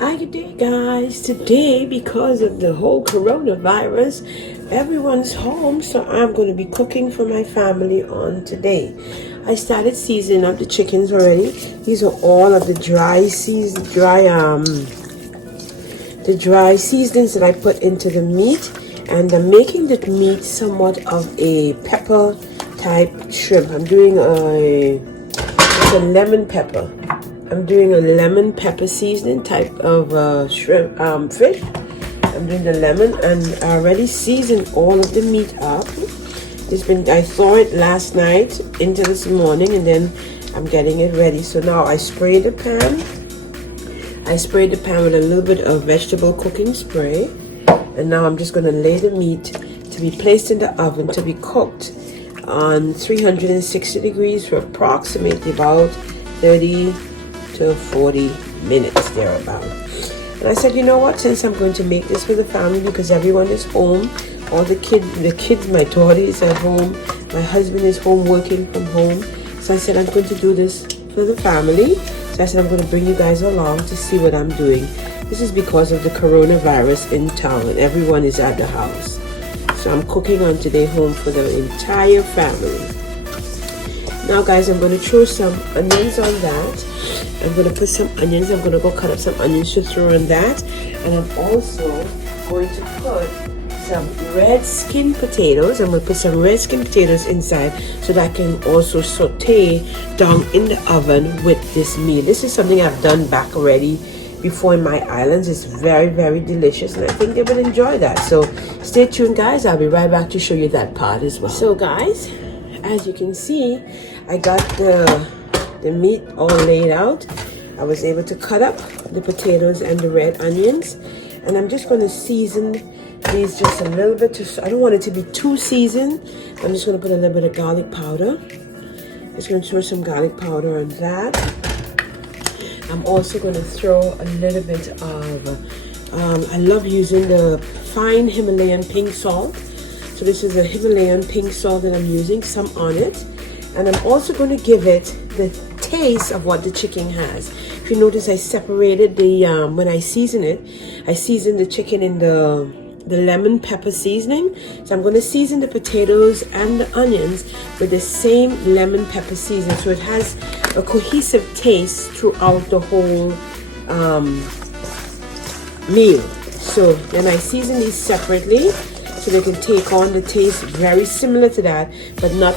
Hi, good day, guys. Today, because of the whole coronavirus, everyone's home, so I'm going to be cooking for my family on today. I started seasoning up the chickens already. These are all of the dry seasonings that I put into the meat, and I'm making the meat somewhat of a pepper type shrimp. I'm doing a lemon pepper. I'm doing a lemon pepper seasoning type of shrimp fish. I'm doing the lemon, and I already seasoned all of the meat up. I thawed it last night into this morning, and then I'm getting it ready. So now I sprayed the pan. I sprayed the pan with a little bit of vegetable cooking spray, and now I'm just going to lay the meat to be placed in the oven to be cooked on 360 degrees for approximately about 30 to 40 minutes thereabout. And I said, you know what, since I'm going to make this for the family because everyone is home, all the kids, my daughter is at home, my husband is home working from home, so I said I'm going to do this for the family. So I said I'm going to bring you guys along to see what I'm doing. This is because of the coronavirus in town and everyone is at the house. So I'm cooking on today home for the entire family. Now guys, I'm going to throw some onions on that. I'm going to put some onions. I'm going to go cut up some onions to throw on that. And I'm also going to put some red skin potatoes. I'm going to put some red skin potatoes inside so that I can also saute down in the oven with this meal. This is something I've done back already before in my islands. It's very, very delicious, and I think they will enjoy that. So stay tuned, guys. I'll be right back to show you that part as well. So guys, as you can see, I got the meat all laid out. I was able to cut up the potatoes and the red onions, and I'm just going to season these just a little bit. I don't want it to be too seasoned. I'm just going to put a little bit of garlic powder. Just going to throw some garlic powder on that. I'm also going to throw a little bit of I love using the fine Himalayan pink salt. So this is a Himalayan pink salt that I'm using, some on it. And I'm also going to give it the taste of what the chicken has. If you notice, I separated the, when I season it, I season the chicken in the lemon pepper seasoning. So I'm going to season the potatoes and the onions with the same lemon pepper seasoning. So it has a cohesive taste throughout the whole meal. So then I season these separately, so they can take on the taste very similar to that, but not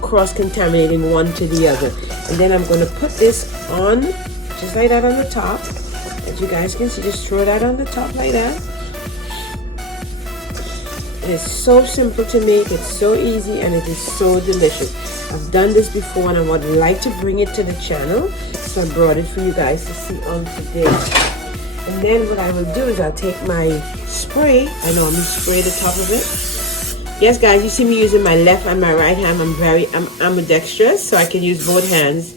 cross-contaminating one to the other. And then I'm going to put this on, just like that on the top. As you guys can see, just throw that on the top like that. It's so simple to make, it's so easy, and it is so delicious. I've done this before and I would like to bring it to the channel, so I brought it for you guys to see on today. And then what I will do is I'll take my spray. I normally spray the top of it. Yes, guys, you see me using my left and my right hand. I'm ambidextrous, so I can use both hands.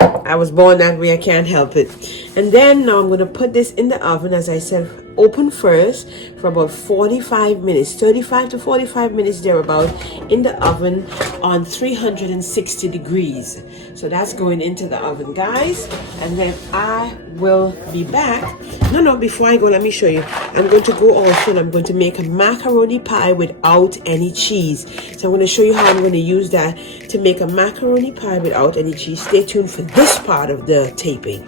I was born that way, I can't help it. And then now I'm going to put this in the oven, as I said, open first for about 45 minutes, 35 to 45 minutes thereabout, in the oven on 360 degrees. So that's going into the oven, guys. And then I will be back. No, before I go, let me show you. I'm going to go also and I'm going to make a macaroni pie without any cheese. So I'm going to show you how I'm going to use that to make a macaroni pie without any cheese. Stay tuned for this part of the taping.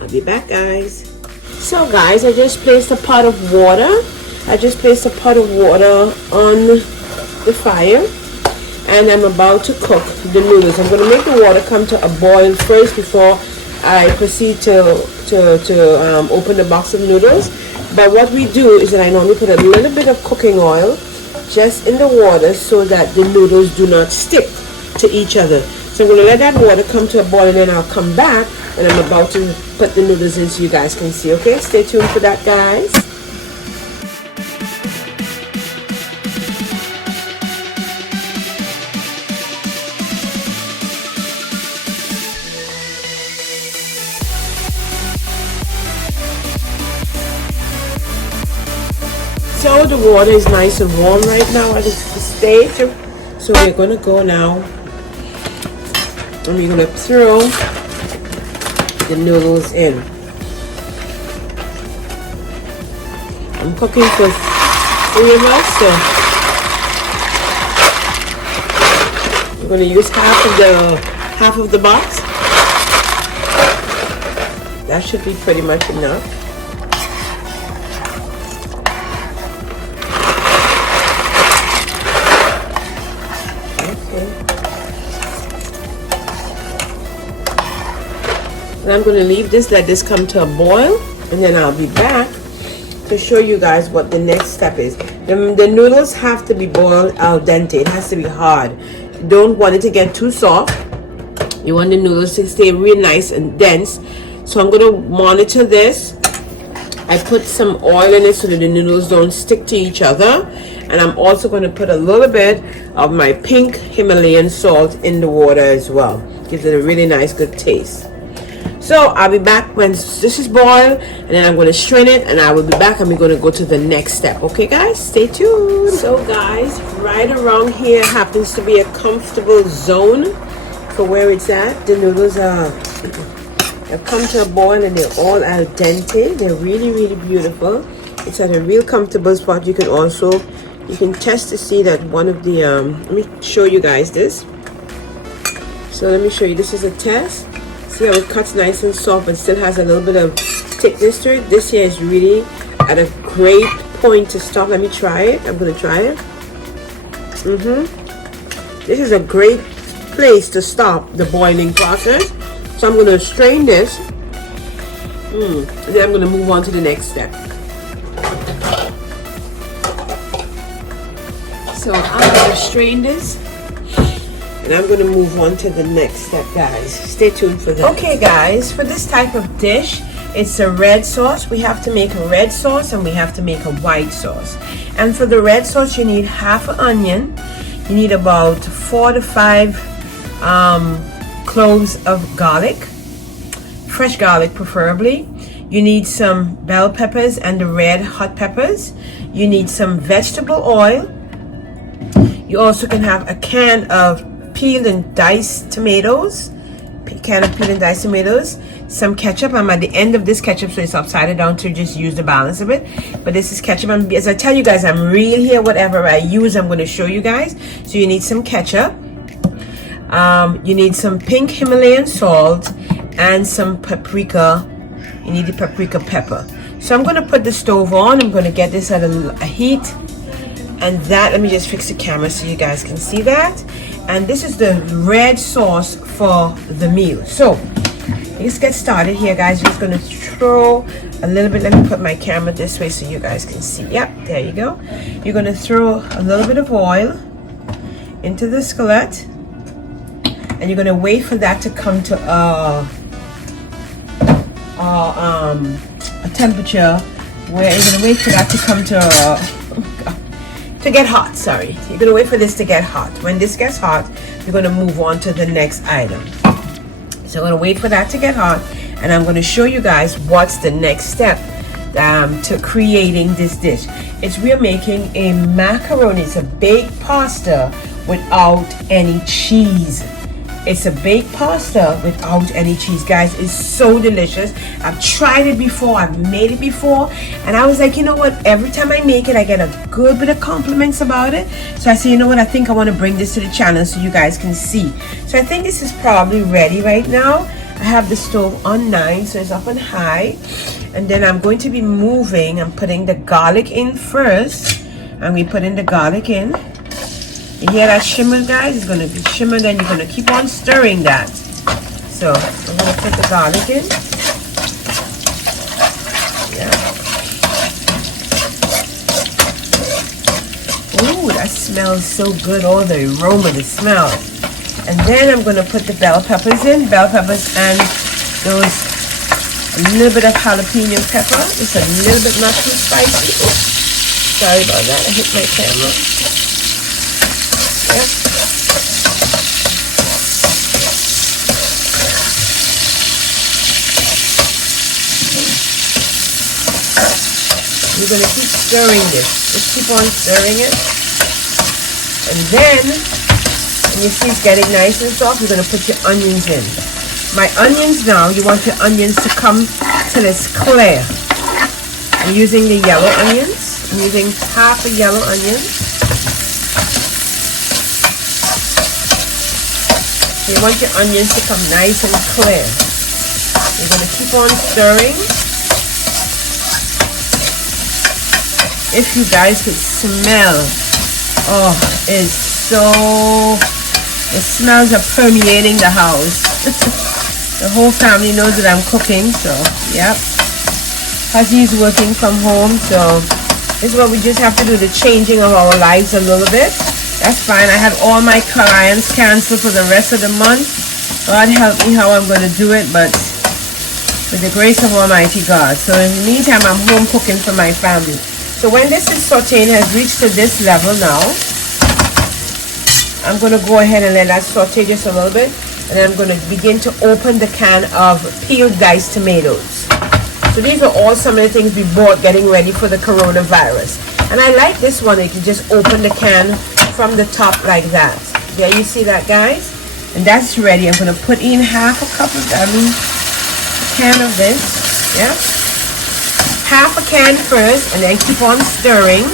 I'll be back, guys. So guys, I just placed a pot of water. on the fire, and I'm about to cook the noodles. I'm going to make the water come to a boil first before I proceed to open the box of noodles. But what we do is that I normally put a little bit of cooking oil just in the water so that the noodles do not stick to each other. So I'm going to let that water come to a boil, and then I'll come back and I'm about to put the noodles in so you guys can see. Okay, stay tuned for that, guys. So the water is nice and warm right now at this stage. So we're going to go now, and we're going to throw the noodles in. I'm cooking for 3 of us, so I'm going to use half of the box. That should be pretty much enough. And I'm going to leave this, let this come to a boil, and then I'll be back to show you guys what the next step is. The noodles have to be boiled al dente. It has to be hard. You don't want it to get too soft. You want the noodles to stay real nice and dense. So I'm going to monitor this. I put some oil in it so that the noodles don't stick to each other. And I'm also going to put a little bit of my pink Himalayan salt in the water as well. Gives it a really nice good taste. So I'll be back when this is boiled, and then I'm going to strain it, and I will be back, and we're going to go to the next step. Okay guys, stay tuned. So guys, right around here happens to be a comfortable zone for where it's at. The noodles have come to a boil, and they're all al dente. They're really, really beautiful. It's at a real comfortable spot. You can test to see that one of the let me show you guys this. So let me show you, this is a test. See how it cuts nice and soft but still has a little bit of thickness to it. This here is really at a great point to stop. Let me try it. I'm going to try it. This is a great place to stop the boiling process. So I'm going to strain this. And then I'm going to move on to the next step. So I'm going to strain this. And I'm going to move on to the next step, guys. Stay tuned for that. Okay, guys, for this type of dish, it's a red sauce. We have to make a red sauce and we have to make a white sauce. And for the red sauce, you need half an onion. You need about 4 to 5 cloves of garlic, fresh garlic preferably. You need some bell peppers and the red hot peppers. You need some vegetable oil. You also can have a can of peeled and diced tomatoes, some ketchup. I'm at the end of this ketchup, so it's upside down to just use the balance of it. But this is ketchup, and as I tell you guys, I'm real here. Whatever I use, I'm going to show you guys. So you need some ketchup, you need some pink Himalayan salt, and some paprika. You need the paprika pepper. So I'm going to put the stove on. I'm going to get this at a heat, and that, let me just fix the camera so you guys can see that. And this is the red sauce for the meal. So let's get started here, guys. Just going to throw a little bit. Let me put my camera this way so you guys can see. Yep, there you go. You're going to throw a little bit of oil into the skillet, and you're going to wait for that to come to a temperature where you're going to wait for that to come to get hot. Sorry, you're going to wait for this to get hot. When this gets hot, you're going to move on to the next item. So I'm going to wait for that to get hot, and I'm going to show you guys what's the next step to creating this dish. We're making a macaroni. It's a baked pasta without any cheese. It's a baked pasta without any cheese, guys. It's so delicious. I've tried it before, I've made it before, and I was like, you know what, every time I make it, I get a good bit of compliments about it. So I said, you know what, I think I want to bring this to the channel so you guys can see. So I think this is probably ready right now. I have the stove on 9, so it's up on high, and then I'm going to be moving. I'm putting the garlic in first, and we put in the garlic in. You hear that shimmer, guys? It's going to be shimmer, then you're going to keep on stirring that. So I'm going to put the garlic in. Yeah. Ooh, that smells so good. All the aroma, the smell. And then I'm going to put the bell peppers in. Bell peppers and those, a little bit of jalapeno pepper. It's a little bit not too spicy. Oops. Sorry about that. I hit my camera. Yeah. You're going to keep stirring this. Just keep on stirring it. And then, when you see it's getting nice and soft, you're going to put your onions in. My onions now, you want your onions to come till it's clear. I'm using the yellow onions. I'm using half a yellow onion. So you want your onions to come nice and clear. You're going to keep on stirring. If you guys could smell, oh, it's so, the smells are permeating the house. The whole family knows that I'm cooking, so yep. Huzzy's working from home, so this is what we just have to do, the changing of our lives a little bit. That's fine. I had all my clients canceled for the rest of the month. God help me how I'm going to do it, but with the grace of Almighty God. So in the meantime, I'm home cooking for my family. So when this is sauteing, has reached to this level now, I'm going to go ahead and let that saute just a little bit. And then I'm going to begin to open the can of peeled diced tomatoes. So these are all some of the things we bought getting ready for the coronavirus. And I like this one. You can just open the can from the top like that. Yeah, you see that, guys? And that's ready. I'm going to put in half a can of this. Yeah. Half a can first, and then keep on stirring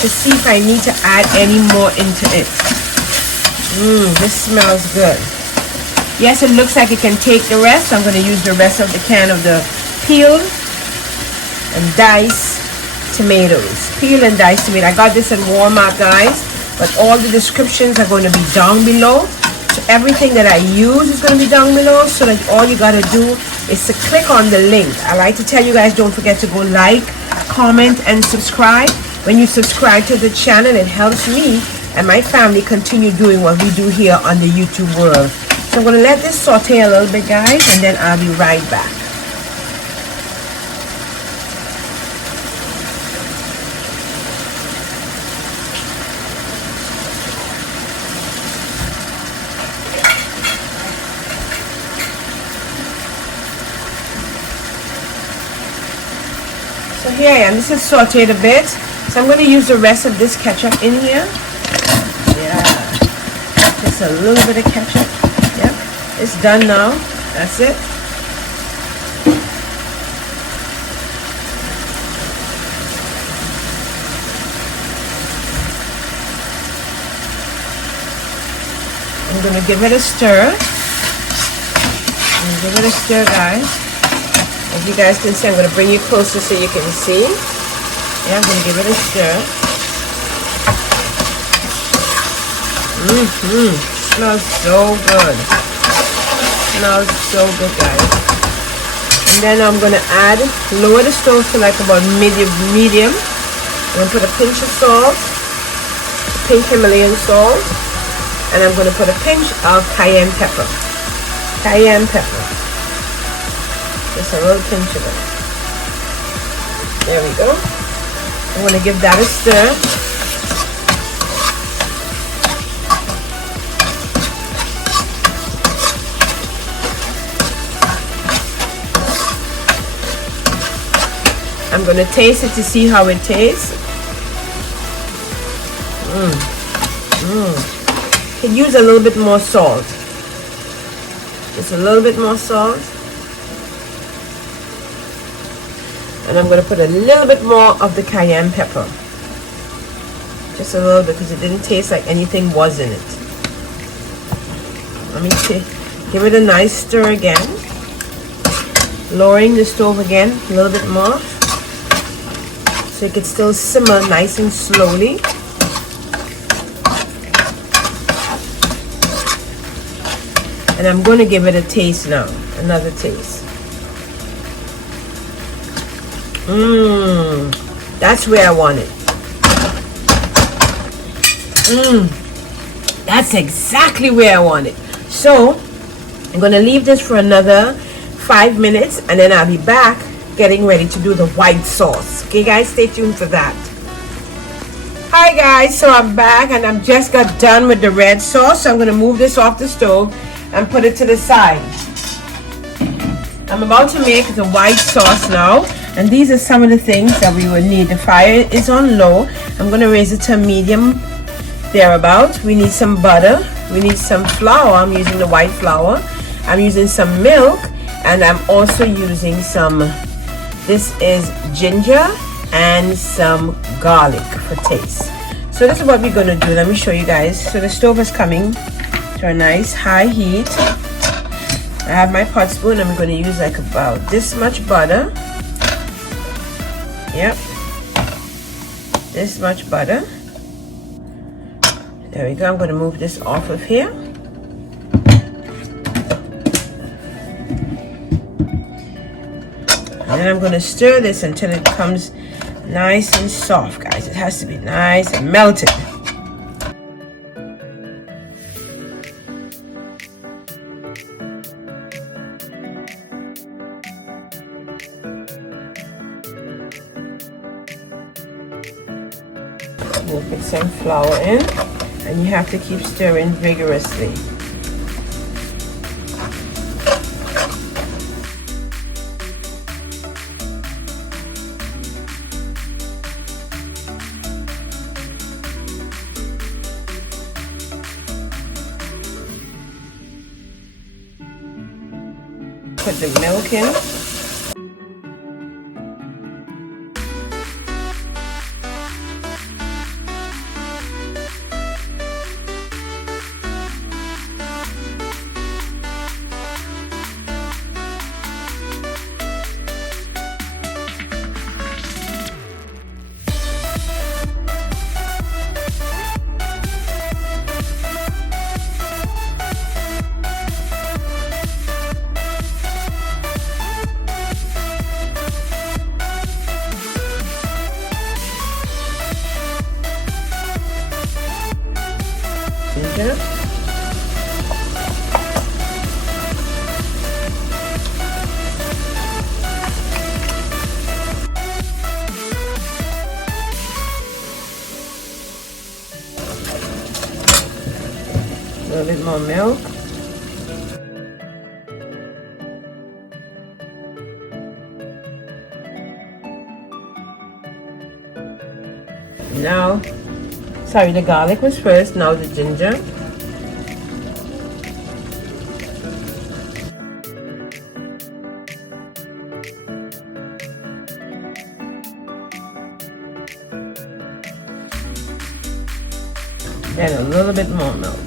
to see if I need to add any more into it. This smells good. Yes, it looks like it can take the rest, so I'm going to use the rest of the can of the peeled and diced tomatoes. Peeled and diced tomato. I got this in Walmart, guys, but all the descriptions are going to be down below. So everything that I use is going to be down below, so that all you got to do is to click on the link. I like to tell you guys, don't forget to go like, comment, and subscribe. When you subscribe to the channel, it helps me and my family continue doing what we do here on the YouTube world. So I'm going to let this saute a little bit, guys, and then I'll be right back. So here I am. This is sauteed a bit. So I'm going to use the rest of this ketchup in here. Yeah. Just a little bit of ketchup. Yep. It's done now. That's it. I'm going to give it a stir. Give it a stir, guys. As you guys can see, I'm going to bring you closer so you can see. Yeah, I'm going to give it a stir. Smells so good. Smells so good, guys. And then I'm going to lower the stove to like about medium. I'm going to put a pinch of salt, pink Himalayan salt, and I'm going to put a pinch of cayenne pepper. Cayenne pepper. Just a little pinch of it. There we go. I'm going to give that a stir. I'm going to taste it to see how it tastes. Could use a little bit more salt. Just a little bit more salt. And I'm going to put a little bit more of the cayenne pepper. Just a little bit, because it didn't taste like anything was in it. Let me give it a nice stir again. Lowering the stove again a little bit more, so it could still simmer nice and slowly. And I'm going to give it a taste now. Another taste. That's where I want it. That's exactly where I want it. So I'm going to leave this for another 5 minutes, and then I'll be back getting ready to do the white sauce. Okay, guys, stay tuned for that. Hi guys, so I'm back, and I've just got done with the red sauce. So I'm going to move this off the stove and put it to the side. I'm about to make the white sauce now, and these are some of the things that we will need. The fire is on low. I'm going to raise it to medium thereabout. We need some butter. We need some flour. I'm using the white flour. I'm using some milk, and I'm also using some, this is ginger and some garlic for taste. So this is what we're gonna do. Let me show you guys. So the stove is coming to a nice high heat. I have my pot spoon. I'm gonna use like about this much butter. Yep, this much butter. There we go. I'm gonna move this off of here. And then I'm gonna stir this until it comes nice and soft, guys. It has to be nice and melted. We'll put some flour in, and you have to keep stirring vigorously. Put the milk in. Ginger. A little bit more milk. Now, sorry, the garlic was first, now the ginger. Then a little bit more milk.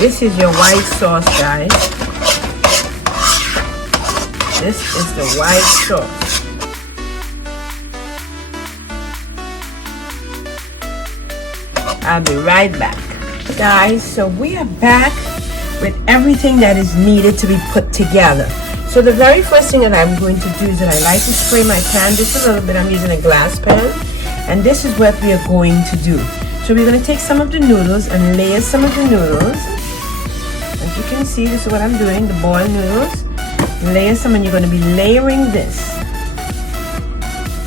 This is your white sauce, guys. This is the white sauce. I'll be right back. Guys, so we are back with everything that is needed to be put together. So the very first thing that I'm going to do is that I like to spray my pan just a little bit. I'm using a glass pan, and this is what we are going to do. So we're going to take some of the noodles and layer some of the noodles. As you can see, this is what I'm doing, the boiled noodles. Layer some, and you're going to be layering this.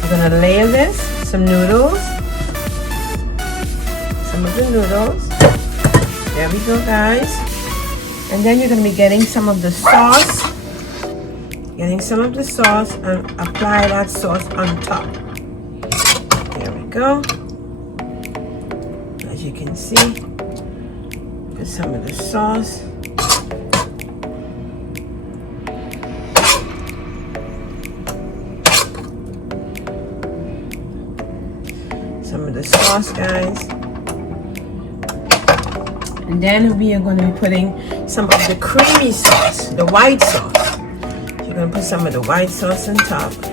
You're going to layer this, some noodles. Some of the noodles. There we go, guys. And then you're going to be getting some of the sauce. Getting some of the sauce and apply that sauce on top. There we go. As you can see, put some of the sauce. Some of the sauce, guys. And then we are going to be putting some of the creamy sauce, the white sauce. So you're going to put some of the white sauce on top. It's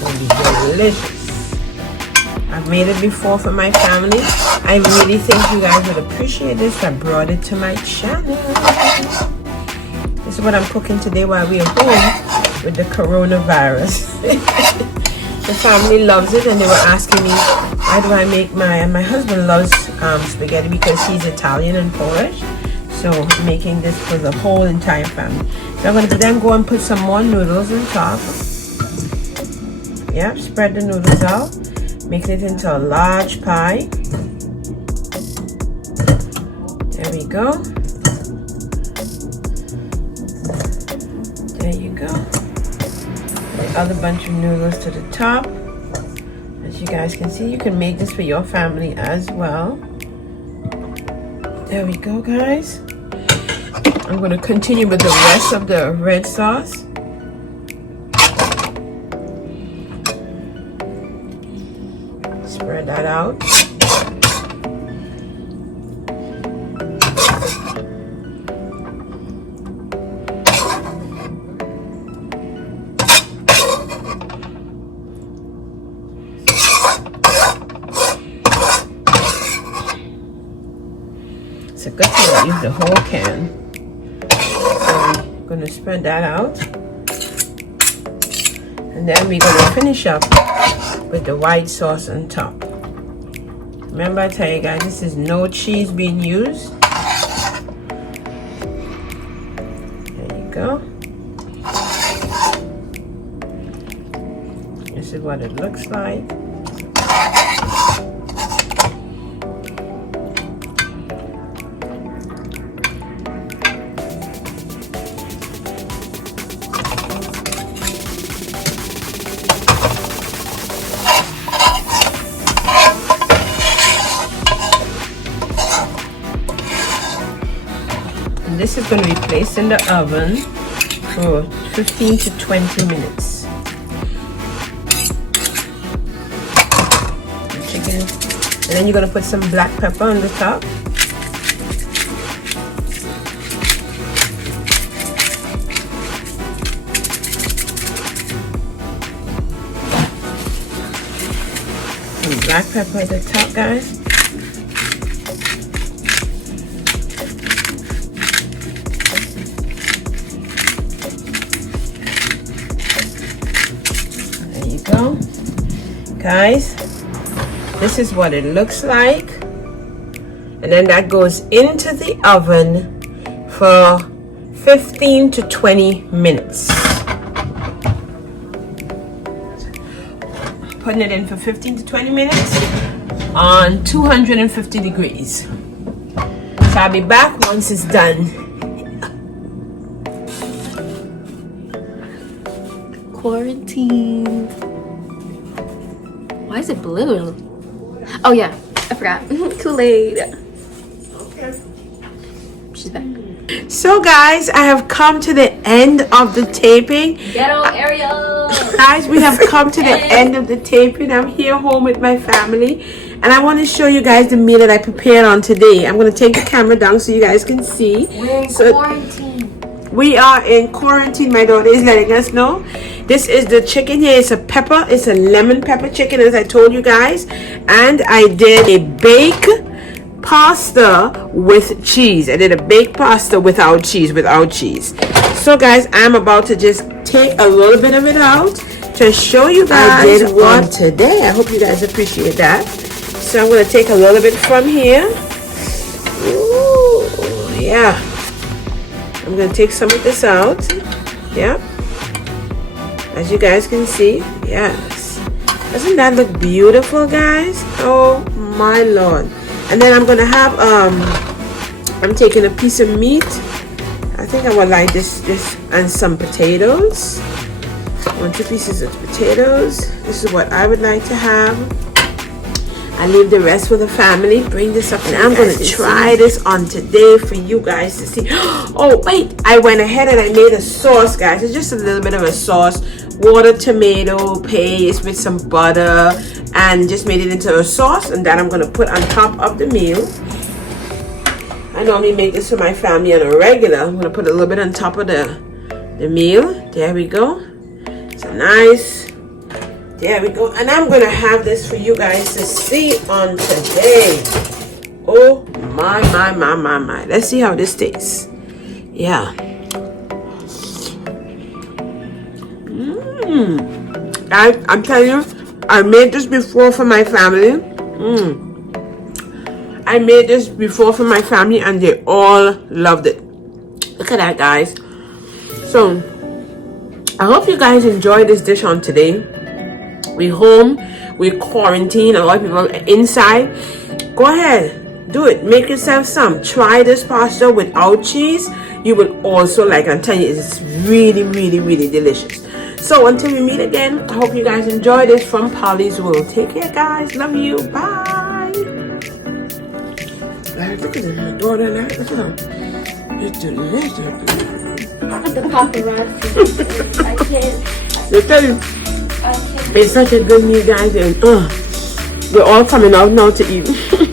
going to be delicious. I've made it before for my family. I really think you guys would appreciate this. I brought it to my channel. This is what I'm cooking today while we are home with the coronavirus. The family loves it, and they were asking me, how do I make my husband loves spaghetti because he's Italian and Polish. So I'm making this for the whole entire family. So I'm going to then go and put some more noodles on top. Yep, spread the noodles out. Make it into a large pie. There we go. There you go. The other bunch of noodles to the top. As you guys can see, you can make this for your family as well. There we go, guys. I'm going to continue with the rest of the red sauce. Spread that out. It's a good thing I use the whole can. So I'm going to spread that out. And then we're going to finish up with the white sauce on top. Remember, I tell you guys, this is no cheese being used. There you go. This is what it looks like. This is going to be placed in the oven for 15 to 20 minutes. The chicken, and then you're going to put some black pepper on the top. Some black pepper at the top, guys. Go, guys, this is what it looks like, and then that goes into the oven for 15 to 20 minutes. Putting it in for 15 to 20 minutes on 250 degrees. So I'll be back once it's done. Quarantine. Why is it blue? Oh yeah, I forgot. Kool-Aid. Okay. She's back. So guys, I have come to the end of the taping. Ghetto Ariel. Guys, we have come to the end of the taping. I'm here home with my family, and I want to show you guys the meal that I prepared on today. I'm going to take the camera down so you guys can see. We're in quarantine. We are in quarantine. My daughter is letting us know. This is the chicken here. It's a pepper. It's a lemon pepper chicken, as I told you guys. And I did a baked pasta with cheese. I did a baked pasta without cheese, So guys, I'm about to just take a little bit of it out to show you guys what today. I hope you guys appreciate that. So I'm going to take a little bit from here. Ooh, yeah. I'm going to take some of this out. Yeah. As you guys can see, yes. Doesn't that look beautiful, guys? Oh my Lord. And then I'm gonna have I'm taking a piece of meat. I think I would like this and some potatoes. 1-2 pieces of potatoes. This is what I would like to have. I leave the rest for the family. Bring this up, and I'm gonna try this on today for you guys to see. Oh wait, I went ahead and I made a sauce, guys. It's just a little bit of a sauce. Water, tomato paste with some butter, and just made it into a sauce, and that I'm going to put on top of the meal. I normally make this for my family on a regular. I'm going to put a little bit on top of the meal. There we go. It's a nice, there we go. And I'm going to have this for you guys to see on today. Oh my. Let's see how this tastes. Yeah. I'm telling you, I made this before for my family. I I made this before for my family and they all loved it. Look at that, guys. So I hope you guys enjoyed this dish on today. We home, we quarantine, a lot of people inside. Go ahead, do it. Make yourself some. Try this pasta without cheese. You will also like, I'm telling you, it's really, really, really delicious. So until we meet again, I hope you guys enjoy this from Pollys World. Take care, guys. Love you. Bye. Look at my daughter. Look at her. It's delicious. The paparazzi. I can't. They tell you, I can't. it's such a good meal, guys, and we're all coming out now to eat.